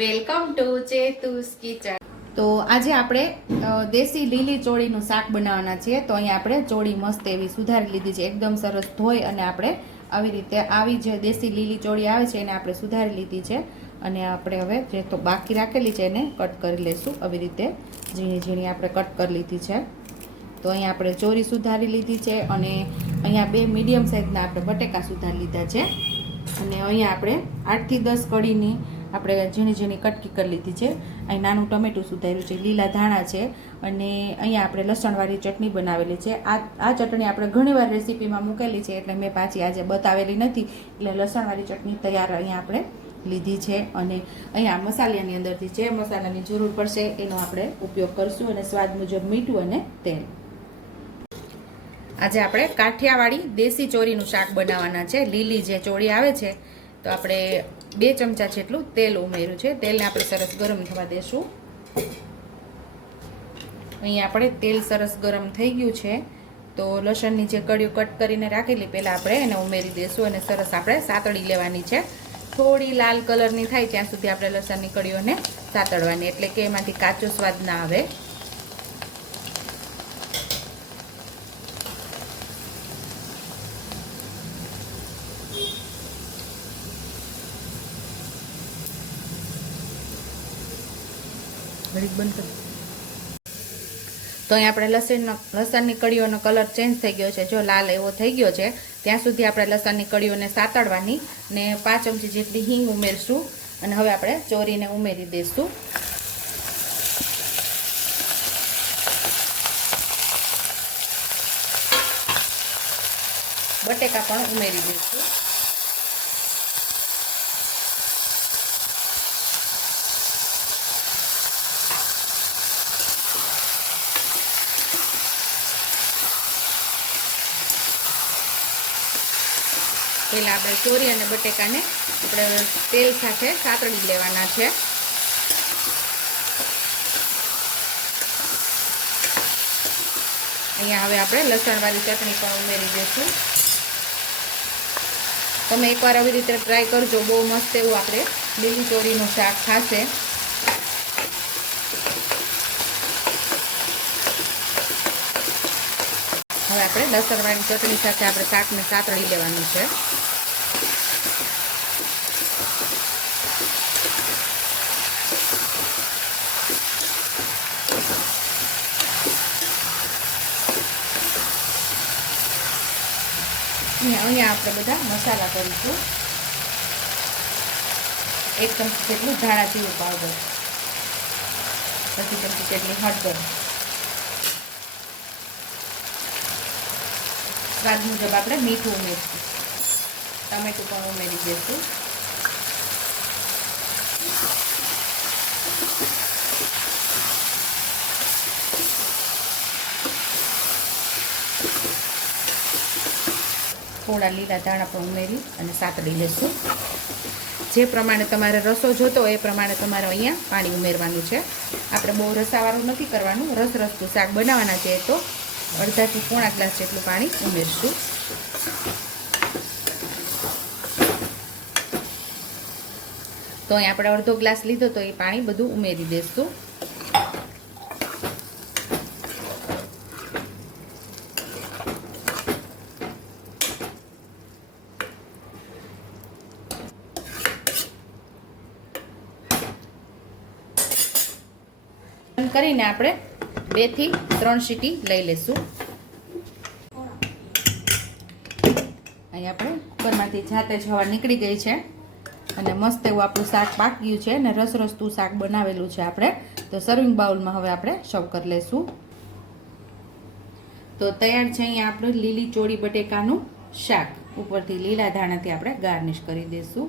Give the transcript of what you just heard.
Welcome to ચેતુસ kitchen. તો આજે આપણે દેશી લીલી ચોળીનું શાક બનાવવાના છીએ. તો અહીંયા આપણે ચોળી મસ્ત એવી સુધારી લીધી છે. એકદમ સરસ ધોઈ અને આપણે આવી રીતે આવી જે દેશી લીલી ચોળી આવે છે, એને આપણે સુધારી લીધી છે. અને આપણે હવે જે તો બાકી રાખેલી છે, એને કટ કરી લઈશું આવી રીતે ઝીણી ઝીણી આપણે કટ કરી લીધી છે. તો અહીંયા આપણે ચોરી સુધારી લીધી છે અને અહીંયા બે મીડિયમ સાઇઝના આપણે બટેકા સુધારી લીધા છે. અને અહીંયા આપણે આઠથી દસ કડીની આપણે ઝીણી ઝીણી કટકી કરી લીધી છે. અહીં નાનું ટમેટું સુધાર્યું છે, લીલા ધાણા છે અને અહીંયા આપણે લસણવાળી ચટણી બનાવેલી છે. આ આ ચટણી આપણે ઘણીવાર રેસીપીમાં મૂકેલી છે એટલે મેં પાછી આજે બતાવેલી નથી, એટલે લસણવાળી ચટણી તૈયાર અહીંયા આપણે લીધી છે અને અહીંયા મસાલાની અંદરથી જે મસાલાની જરૂર પડશે એનો આપણે ઉપયોગ કરશું અને સ્વાદ મુજબ મીઠું અને તેલ. આજે આપણે કાઠિયાવાડી દેશી ચોરીનું શાક બનાવવાના છે. લીલી જે ચોળી આવે છે, તો આપણે બે ચમચા જેટલું તેલ ઉમેર્યું છે. તેલને આપણે સરસ ગરમ થવા દેશું. અહીં આપણે તેલ સરસ ગરમ થઈ ગયું છે. તો લસણની જે કડીઓ કટ કરીને રાખેલી, પહેલાં આપણે એને ઉમેરી દઈશું અને સરસ આપણે સાતળી લેવાની છે. થોડી લાલ કલરની થાય ત્યાં સુધી આપણે લસણની કડીઓને સાતળવાની, એટલે કે એમાંથી કાચો સ્વાદ ના આવે. ઘડીક બંધ તો અહીં આપણે લસણનો, લસણની કળીઓનો કલર ચેન્જ થઈ ગયો છે. જો લાલ એવો થઈ ગયો છે, ત્યાં સુધી આપણે લસણની કળીઓને સાતળવાની ને પાંચ ચમચી જેટલી હિંગ ઉમેરશું. અને હવે આપણે ચોરીને ઉમેરી દઈશું. બટેકા પણ ઉમેરી દઈશું. પહેલાં આપણે ચોરી અને બટેકાને આપણે તેલ સાથે સાતળી લેવાના છે. અહીંયા હવે આપણે લસણવાળી ચટણી પણ ઉમેરી દઈશું. તમે એકવાર આવી રીતે ટ્રાય કરજો, બહુ મસ્ત એવું આપણે લીલી ચોરીનું શાક ખાશે હવે આપણે લસણવાળી ચટણી સાથે આપણે શાકને સાતળી લેવાનું છે. અહીંયા આપણે બધા મસાલા કરીશું. એક ચમચી જેટલું ધાણા જીરું પાવડર. પછી ચમચી જેટલી હળદર. સ્વાદ મુજબ આપણે મીઠું ઉમેરીશું. ટમેટું પણ ઉમેરી દઈશું. થોડા લીલા ધાણા પણ ઉમેરી અને સાતડી લઈશું જે પ્રમાણે તમારે રસો જોતો હોય એ પ્રમાણે તમારે અહીંયા પાણી ઉમેરવાનું છે. આપણે બહુ રસાવાળું નથી કરવાનું. રસ રસતું શાક બનાવવાના છે તો અડધાથી પોણા ગ્લાસ જેટલું પાણી ઉમેરશું. તો અહીં આપણે અડધો ગ્લાસ લીધો તો એ પાણી બધું ઉમેરી દઈશું કરીને આપણે બેથી ત્રણ સીટી લઈ લેશું. અહીં આપણે કુકરમાંથી જાતે જ હવા નીકળી ગઈ છે અને મસ્ત એવું આપણું શાક પાક્યું છે અને રસરસતું શાક બનાવેલું છે આપણે. તો સર્વિંગ બાઉલમાં હવે આપણે સર્વ કરી લઈશું તો તૈયાર છે અહીંયા આપણું લીલી ચોળી બટેકાનું શાક. ઉપરથી લીલા ધાણાથી આપણે ગાર્નિશ કરી દઈશું